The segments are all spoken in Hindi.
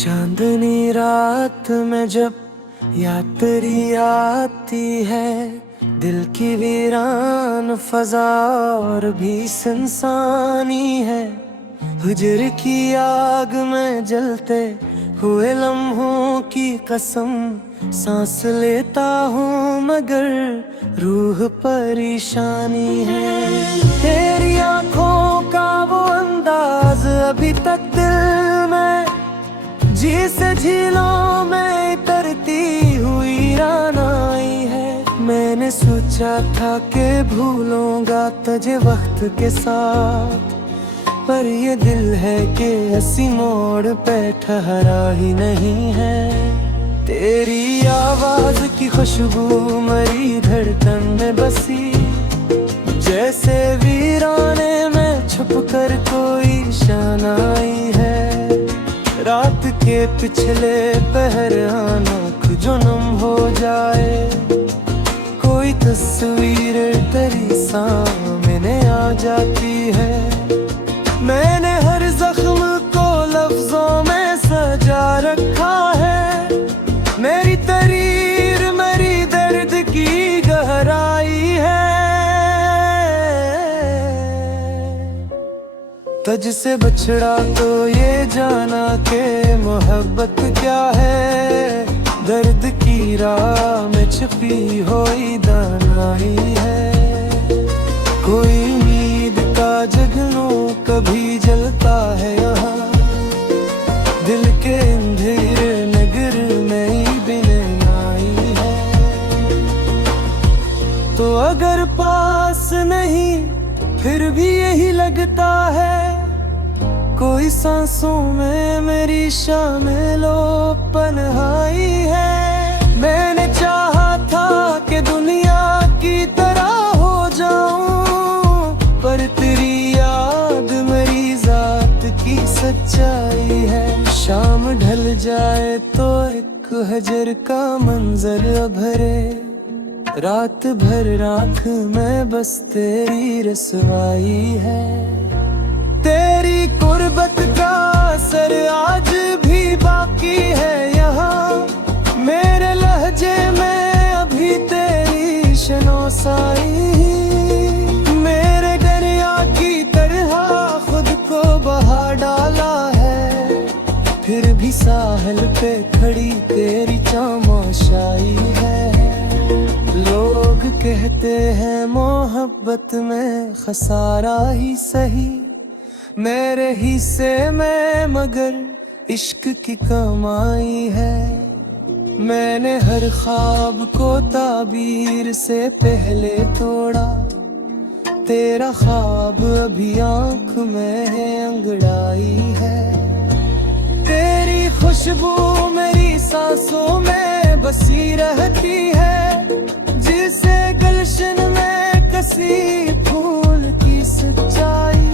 चांदनी रात में जब याद तेरी आती है, दिल की वीरान फजा और भी सुनसानी है। हुजर की आग में जलते हुए लम्हों की कसम, सांस लेता हूँ मगर रूह परेशानी है। तेरी आंखों का वो अंदाज अभी तक दिल में, जिसे झीलों में तरती हुई रानाई है। मैंने सोचा था कि भूलूंगा तुझे वक्त के साथ, पर ये दिल है कि ऐसी मोड़ पे ठहरा ही नहीं है। तेरी आवाज की खुशबू मेरी धड़कन में बसी, जैसे वीराने में छुप कर कोई शान आई है। रात के पिछले पहर आँख जो नम हो जाए, कोई तस्वीर तेरी सामने आ जाती है। मैंने हर जख्म को लफ्जों में सजा रखा है, मेरी तरीर मेरी दर्द की गहराई है। तुझसे बछड़ा तो ये जाना कि मोहब्बत क्या है, दर्द की राह में छुपी हुई दानाई है। कोई उम्मीद का जगनू कभी जलता है यहाँ, दिल के अंधेरे नगर में बिन आई है। तो अगर पास नहीं फिर भी यही लगता है, कोई सांसों में मेरी शामिलो पनहाई है। मैंने चाहा था कि दुनिया की तरह हो जाऊं, पर तेरी याद मेरी जात की सच्चाई है। शाम ढल जाए तो एक हजर का मंजर भरे, रात भर राख में बस तेरी रसवाई है। तेरी गुर्बत का असर आज भी बाकी है यहाँ, मेरे लहजे में अभी तेरी शनौसाई। मेरे दरिया की तरह खुद को बहा डाला है, फिर भी साहिल पे खड़ी तेरी चामाशाई है। लोग कहते हैं मोहब्बत में खसारा ही सही, मेरे हिस्से में मगर इश्क की कमाई है। मैंने हर ख्वाब को ताबीर से पहले तोड़ा, तेरा ख्वाब अभी आँख में है अंगड़ाई है। तेरी खुशबू मेरी सांसों में बसी रहती है, जिसे गुलशन में कसी फूल की सच्चाई।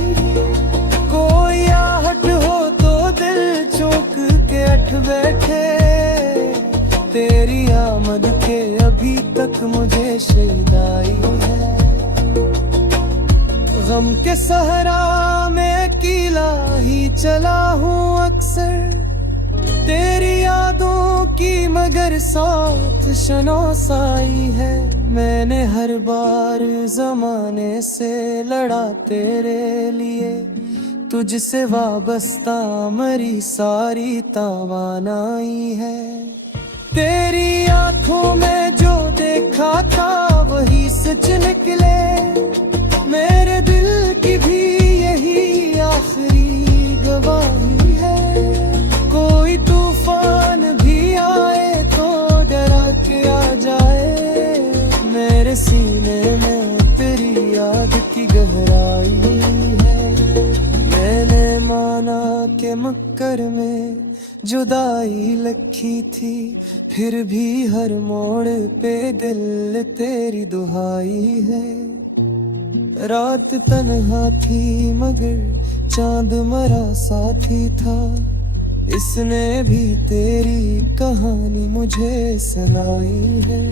कोई आहट हो तो दिल चौंक के अठ बैठे, तेरी आमद के अभी तक मुझे शहीदाई है। गम के सहरा में अकेला ही चला हूँ अक्सर, तेरी यादों की मगर साथ शनौसाई है। मैंने हर बार जमाने से लड़ा तेरे लिए, तुझसे वाबस्ता मरी सारी तवानाई है। तेरी आंखों में जो देखा था वही सच निकले, मेरे दिल की भी यही आखिरी गवाही है। कोई तूफान भी आए तो डरा के आ जाए, मेरे सीने में तेरी याद की गहराई है। मैंने माना के मक्कर में जुदाई लखी थी, फिर भी हर मोड़ पे दिल तेरी दुहाई है। रात तन्हा थी मगर चांद मरा साथी था, इसने भी तेरी कहानी मुझे सुनाई है।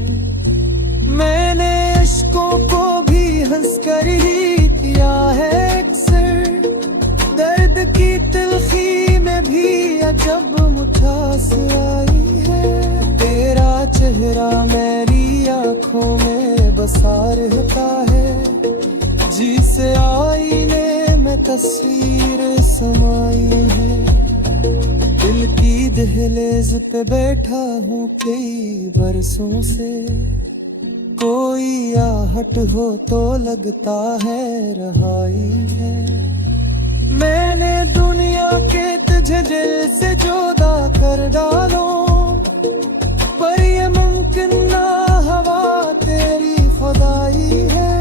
मैंने अश्कों को भी हंसकर ही किया है अक्सर, दर्द की तिल्खी में भी अजब मुठा तस्वीर समाई है। दिल की दहलीज पे बैठा हूँ कई बरसों से, कोई आहट हो तो लगता है रहाई है। मैंने दुनिया के तुझे दिल से जुदा कर डालो, पर ये मुमकिन ना, हवा तेरी खुदाई है।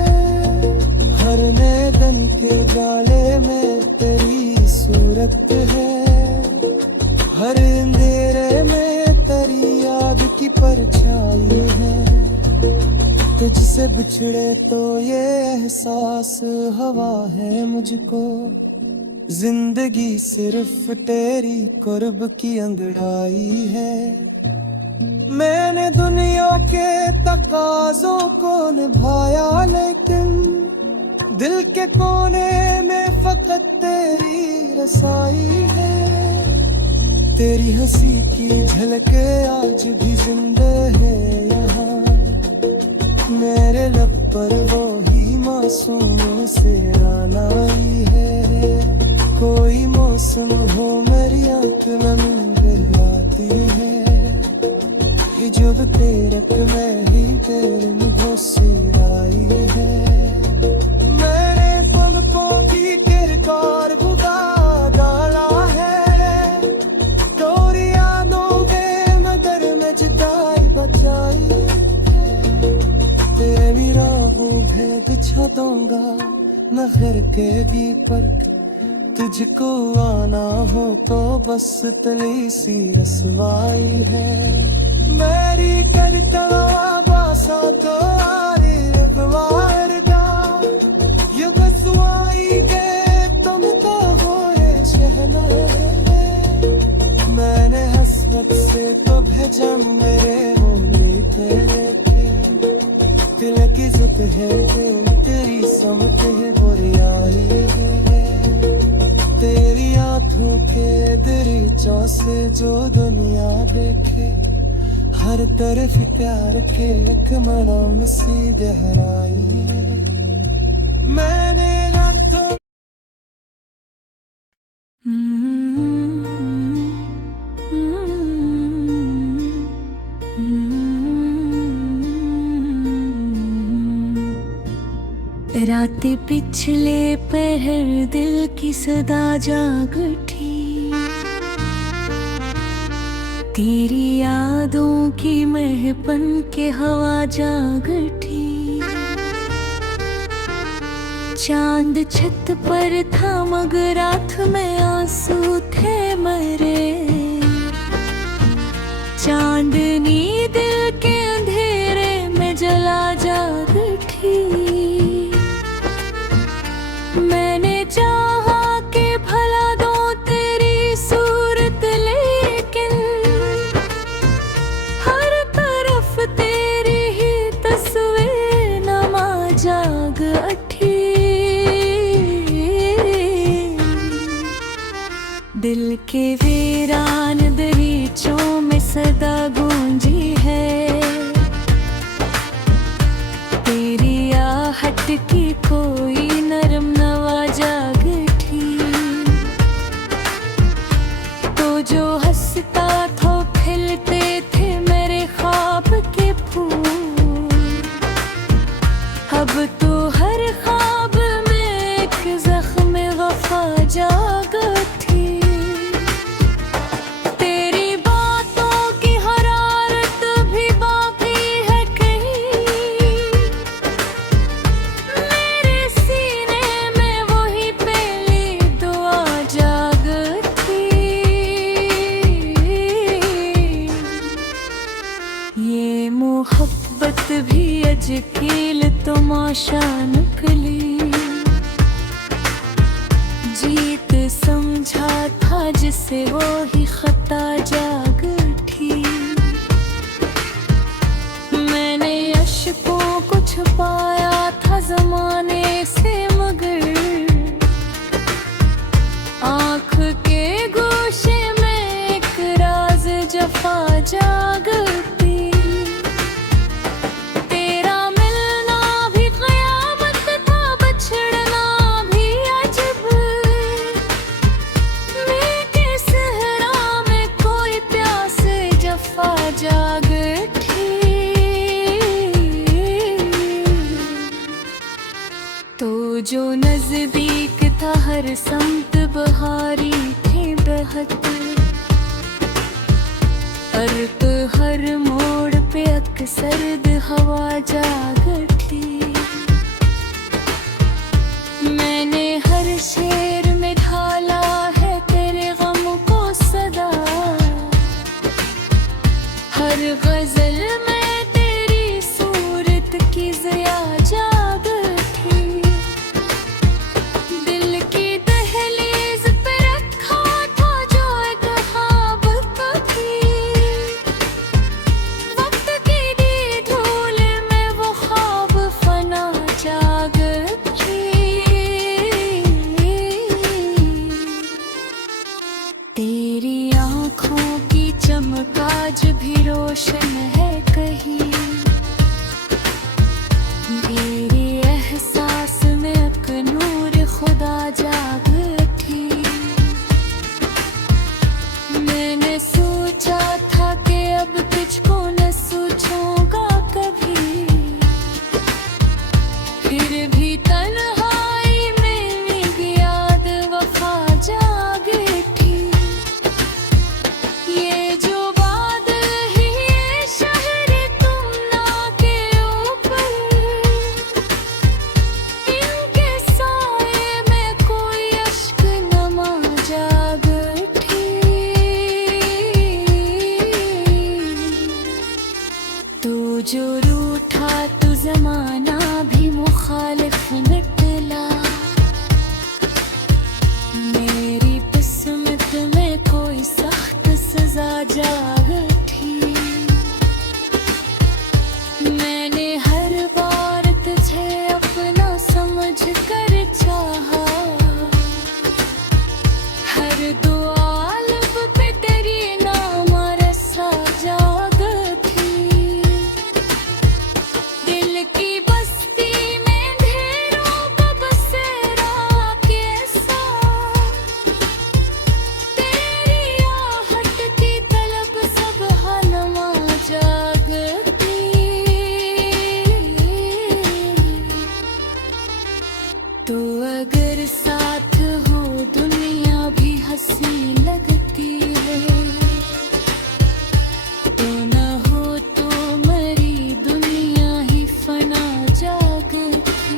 हर मैदान के जाले में तेरी सूरत है, हर अंधेरे में तेरी याद की परछाई है। तुझसे बिछड़े तो ये एहसास हवा है मुझको, जिंदगी सिर्फ तेरी कुर्ब की अंगड़ाई है। मैंने दुनिया के तकाज़ों को निभाया, लेकिन दिल के कोने में फकत तेरी रसाई है। तेरी हंसी की झलके आज भी जिंदा है यहाँ, मेरे लब पर वो ही मासूम से रानाई है। कोई मौसम हो मेरी आँख नम आती है, जब तेरक में ही तेरे मुँह सिराई है। मैंने पलकों की किरकार बुझा डाला है, गोरी यादों में मगर में जिताई बचाई। तेरी राहों भेद छा दूंगा नहर के भी पर, तुझको आना हो तो बस तली सी रसवाई है। मेरी करता बासा तो आरी रखवार दा, ये बसवाई गए तुम तो होए शहनाई। मैंने हसरत से तो भेजा मेरे होने तेरे थे, दिल की जिद है तेरी समझ है बुराई है। तेरी आँखों के दरीचों से जो दुनिया देखे, हर तरफ प्यार के एक मनाम सी गहराई है। मैंने रातों रात पिछले पहर दिल की सदा जाग उठी, तेरी यादों की महपन के हवा जाग उठी। चांद छत पर था मगर रात में आंसू थे मरे, चांदनी दिल के अंधेरे में जला जाग उठी। मैंने चाहा कि भला दो तेरी सूरत, लेकिन हर तरफ तेरी ही तस्वीर नमा जाग उठी। दिल के वीरान दरीचों में सदा गूंजी है, तेरी आहट की कोई नरम नवा जाग उठी। तो जो हंसता था खिलते थे मेरे ख्वाब के फूल, अब तो हर ख्वाब में एक जख्म वफा जाग उठी। तेरी बातों की हरारत भी बाकी है कहीं, मेरे सीने में वही पहली दुआ जाग उठी। ये मोहब्बत भी अजकील तमाशा निकली, जीत समझा था जिसे वो ही खता जाग उठी। मैंने अश्कों को छुपाया था जमाने से, मगर आँख के गोशे में एक राज जफा जाग उठी। तेरा मिलना भी क़यामत था, बछड़ना भी अजब। हर समत बहारी थी बहत, अर्क हर मोड़ पे अक्सर्द हवा जागती। मैंने हर शेर में ढाला है तेरे गम को सदा, हर गजल में तेरी सूरत की ज़िया जाग थी। दिल की दहलीज पे रखा था जो एक ख्वाब कभी, वक्त की दी धूल में वो ख्वाब फना जाग थी। तेरी आँखों की चमक आज भी रोशन है कहीं, मेरे एहसास में अक नूर खुदा जाग उठी। मैंने सोचा था कि अब तुझको न सोचूंगा कभी, फिर भी तन्हाई में मेरी याद वफा जाग उठी। ये जो बादल ही ये शहर तुमना के ऊपर, इनके साए में कोई अश्क नमा जाग उठी। तू जो रूठा तो जमाना भी मुखालिफ निकला, मेरी किस्मत में कोई सख्त सजा जाग उठी। मैंने हर बार तुझे अपना समझ कर चाहा, हर दुआ लब पे तेरी नाम रसा जाग थी। दिल की बस्ती में ढेरों का बसेरा कैसा, तेरी आहट की तलब सब हनमा जागती। तो अगर साथ हो दुनिया भी हंसी लगती है, तो न हो तो मरी दुनिया ही फना जागती।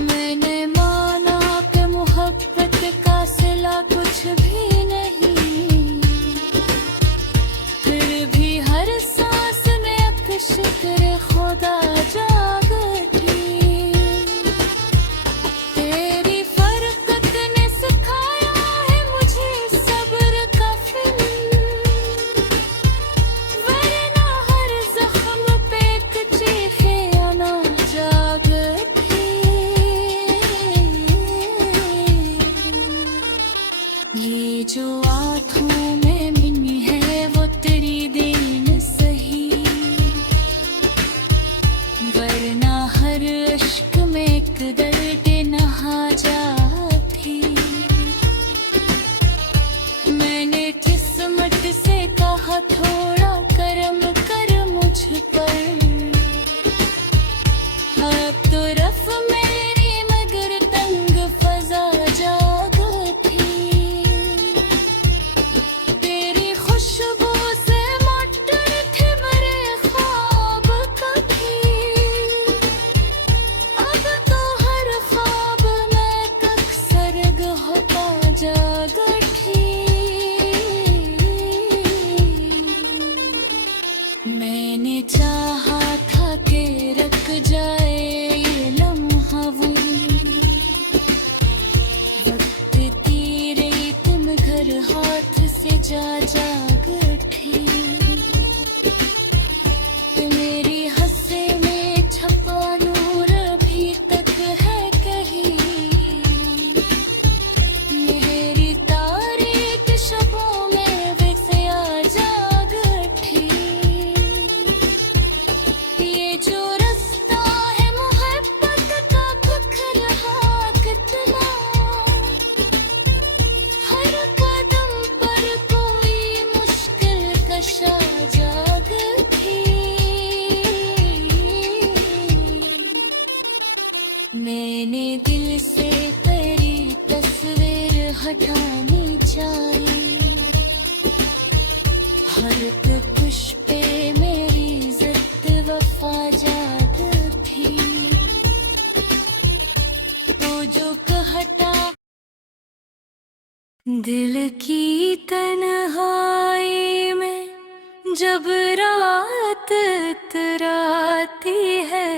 मैंने माना कि मोहब्बत का सिला कुछ भी नहीं, फिर भी हर सांस में अक शुक्र खुदा जाग उठी। तेरी फरकत ने सिखाया है मुझे सब्र का फिर, वरना हर जख्म पे एक चीखे आना जाग उठी। ये जो आँखों में मिनी है वो तेरी देन सही, वरना हर इश्क में एक दर्द नहा जाती। मैंने किस्मत से कहा थोड़ा करम कर मुझ पर, अब तो रफ मेरी मगर तंग फजा जाग थी। तेरी खुशबू से मटर थे मेरे ख्वाब कभी, अब तो हर ख्वाब में तक सरग होता जाग उठी। मैंने चाहा था कि रख जाए ये लम्हा वो, वक्त तेरे तुम घर हाथ से जा जाग उठी। मेरी हंसे में छपा नूर अभी तक है कहीं, मेरी तारीख शबों में विसया जाग उठी। ये जो रास्ता है मोहब्बत का बखरा कितना, हर कदम पर कोई मुझ हटानी चाहिए। हर एक पुष्पे मेरी जिद वफा जाद थी, तो जो हटा दिल की तन्हाई में जब रात इतराती है,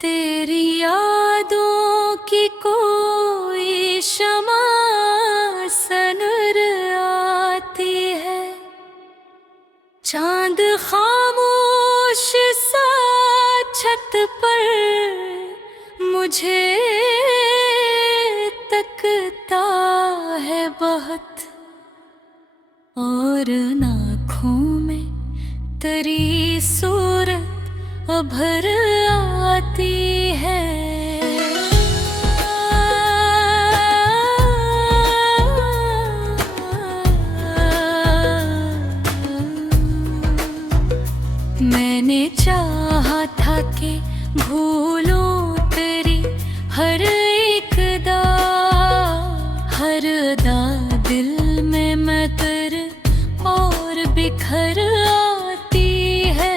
तेरी यादों की कोई शमा सनर आती है। चांद खामोश सा छत पर मुझे तकता है बहुत, और आँखों में तेरी सूरत उभर आती है। मैंने चाहा था कि भूलूं तेरी हर एक दा, हर दा दिल में मैं तेरे और बिखर आती है।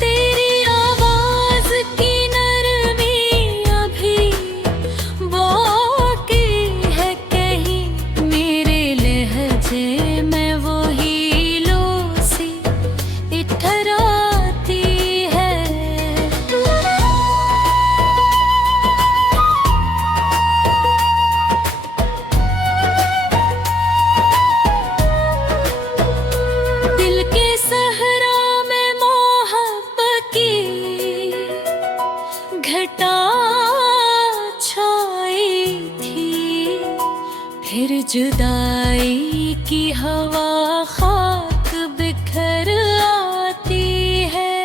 तेरी आवाज की नरमी अभी बाकी है कहीं, मेरे लहजे में वो हीलो सी इठराती है। दिल के सहरा में मोहब्बत की घटा छाई थी, फिर जुदाई की हवा खाक बिखर आती है।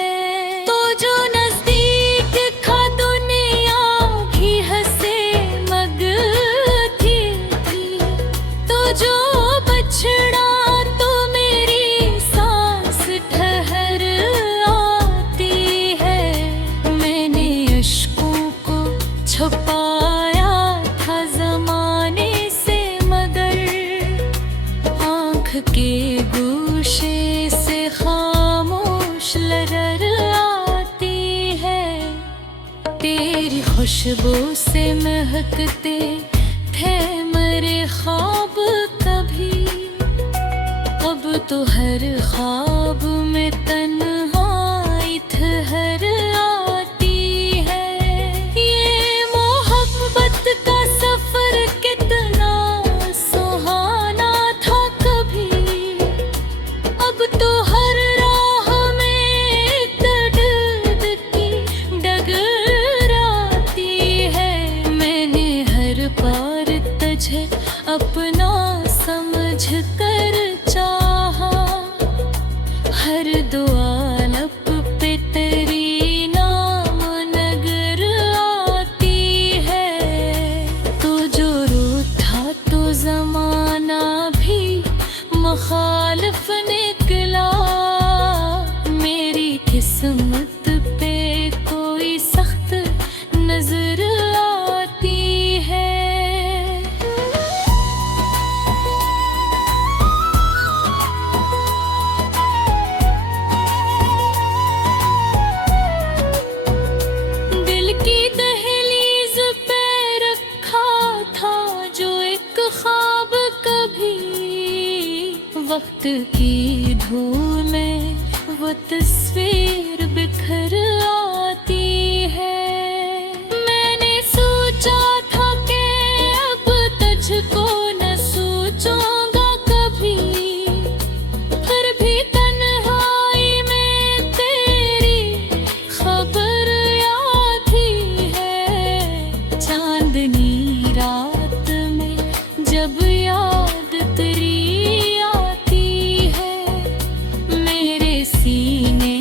तो जो नजदीक था दुनिया भी हंसे मगती थी, तो जो बछड़ा तो मेरी सांस ठहर आती है। मैंने अश्कों को छुपाया था जमाने से, मगर आँख के गोशे से खामोश लहर आती है। तेरी खुशबू से महकते थे मेरे ख्वाब कभी, अब तो हर ख्वाब में तन्हाई ठहर आती है। ये मोहब्बत का सफर कितना सुहाना था कभी, अब तो हर राह में दर्द की डगर आती है। मैंने हर बार तुझे अपना समझ कर चाहा, हर दुआ लब पे तेरी नाम नगर आती है। तो जो रूठा तो जमाना भी मुखालिफ निकला, मेरी किस्मत पे कोई सख्त नजर आती है। दिल की दहलीज पे रखा था जो एक ख्वाब कभी, वक्त की धूल में वो तस्वीर बिखर आती है। मैंने सोचा था कि अब तुझको न सोचूंगा कभी, फिर भी तन्हाई में तेरी खबर आती है। चांदनी रात में जब याद तेरी आती है, मेरे सीने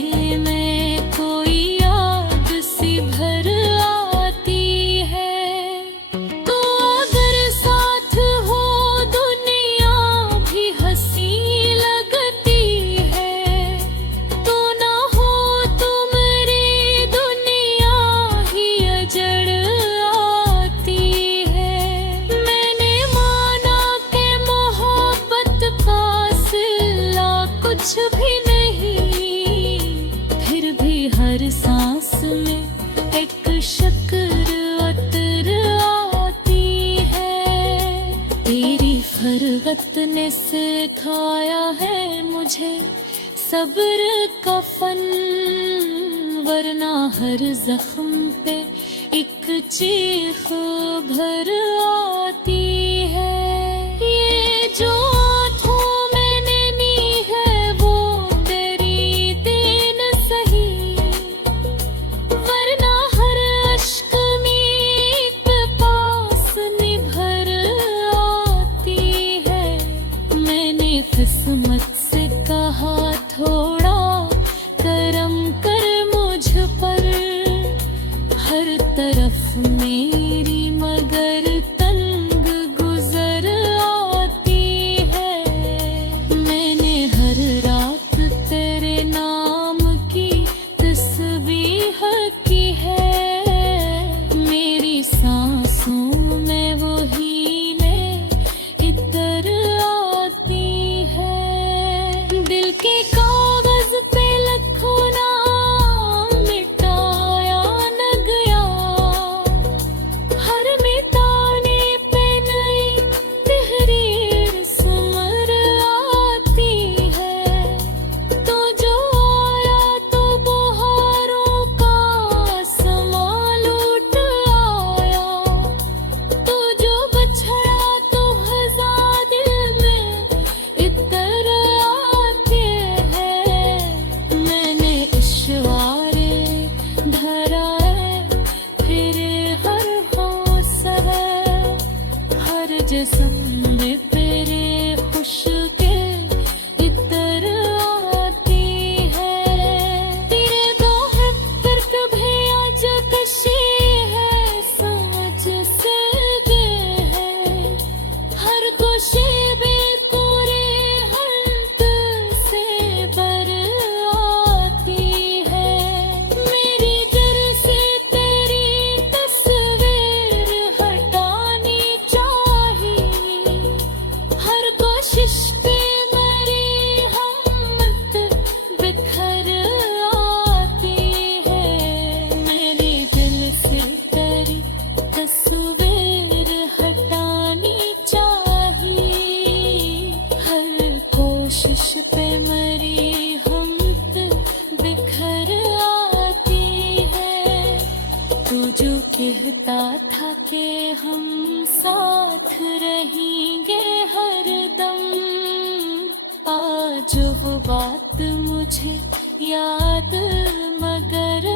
इश्कत ने सिखाया है मुझे सब्र का फन, वरना हर जख्म पे एक चीख भर आती है। ये जो आँखों मैंने ली है वो तेरी देन सही, वरना हर अश्क में एक पास निभर आती है। मैंने किस्मत से कहा थोड़ा करम कर मुझ पर, हर तरफ मेरी मगर तंग गुजर आती है। मैंने हर रात तेरे नाम की तस्बीह की है, मेरी सांसों में वही ने इतर आती है। दिल के कागज पे लखों नाम मिटाया न गया, हर मिटाने पे नई तहरीर समर आती है। तो जो आया तो बहारों का समा लूट आया, तो जो बछड़ा तो हजार दिल में इतर आते हैं। मैंने इश्वारे धरा है फिर हर हौसा है, हर जिस्म में तेरे खुशके इतर आती है। तेरे दो है फिर कभी आज कशी है, समझ से दे है, हर खुशी भी पूरे हंत से बर आती है। मेरी दिल से तेरी तस्वीर हटानी चाहिए, हर कोशिश पे मेरी हिम्मत बिखर आती है। मेरी दिल से तेरी तस्वीर हटानी चाहिए, हर कोशिश पे मेरी हिम्मत बिखर आती है। तू जो कहता था कि हम साथ रहेंगे हरदम, आज वो बात मुझे याद मगर